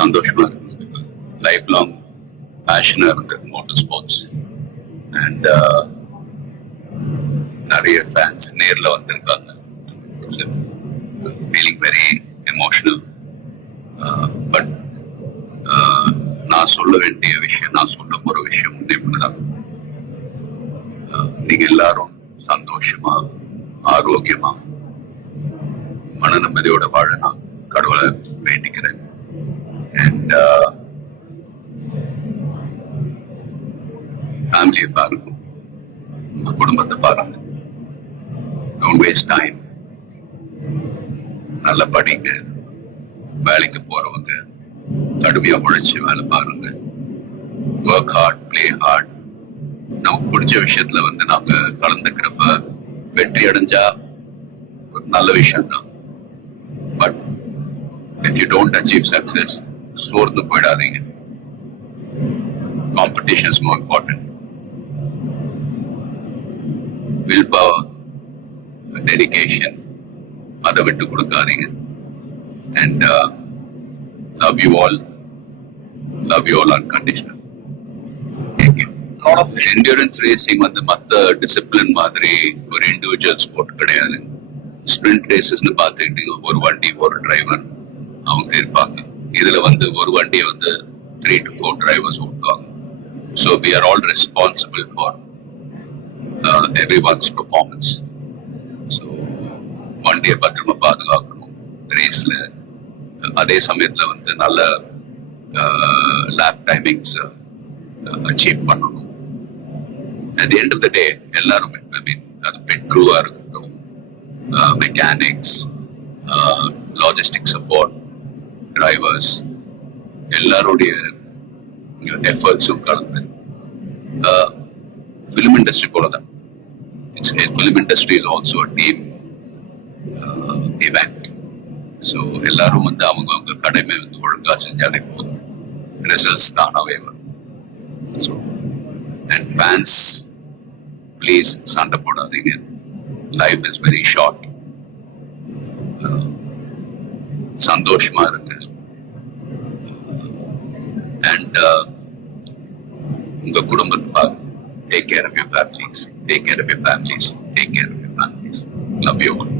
சந்தோஷமா இருக்கு. Life long பேஷனா இருந்திருக்கு மோட்டார் ஸ்போர்ட்ஸ். அண்ட் நிறைய ஃபேன்ஸ் நேர்ல வந்திருக்காங்க. It's feeling very emotional. But நான் சொல்ல வேண்டிய விஷயம், நான் சொல்ல போற விஷயம் ஒன்றுதான். நீங்க எல்லாரும் சந்தோஷமா, ஆரோக்கியமா, மன நிம்மதியோட வாழ நான் கடவுளை வேண்டிக்கிறேன். அண்ட் ஃபேமிலியை பாருங்க, உங்க குடும்பத்தை பாருங்க. Don't waste time. நல்லா படிங்க. வேலைக்கு போறவங்க கடுமையா உழைச்சு வேலை பாருங்க. Work hard, play hard. நமக்கு பிடிச்ச விஷயத்துல நாங்க கலந்துக்கிறப்ப வெற்றி அடைஞ்சா ஒரு நல்ல விஷயம் தான். But if you don't achieve success, சோர்ந்து போயிடாதீங்க. Competition is more important. Willpower, dedication, அதை விட்டு கொடுக்காதீங்க. And love you all unconditional. Take care. Lot of endurance racing மத்த டிசிப்ளின் மாதிரி ஒரு இண்டிவிஜுவல் ஸ்போர்ட் கிடையாது. ஸ்பிரிண்ட் ரேசஸ்னு பார்த்துக்கிட்டீங்க, ஒரு வண்டி ஒரு டிரைவர் அவங்க இருப்பாங்க. இதுல ஒரு வண்டியை 3 to 4 டிரைவர்ஸ் ஓட்டுவாங்க. So we are all responsible for everyone's performance. So வண்டியை பத்திரமா பாதுகாக்கணும். ரேஸ்ல அதே சமயத்துல நல்ல லேப் டைமிங்ஸ் அச்சீவ் பண்ணணும். At the end of the day, எல்லாருமே, அது பெட் க்ரூவா இருக்கட்டும், மெக்கானிக்ஸ், லாஜிஸ்டிக் சப்போர்ட், டிரைவர்ஸ், எல்லாருடைய எஃபர்ட்ஸும் கலந்து ஃபிலிம் இண்டஸ்ட்ரி போலதான். Film industry is also a team event. So எல்லாரும் அவங்க கடமை ஒழுங்கா செஞ்சாலே போதும், ரிசல்ட்ஸ் தானாவே வரும். ஸோ அண்ட் ஃபேன்ஸ், ப்ளீஸ் சண்டை போடாதீங்க. Life is very short. சந்தோஷமா இருக்கு. அண்ட் உங்க குடும்பத்தை பாருங்க. Take care of your families. Take care of your families. Take care of your families. Love you all.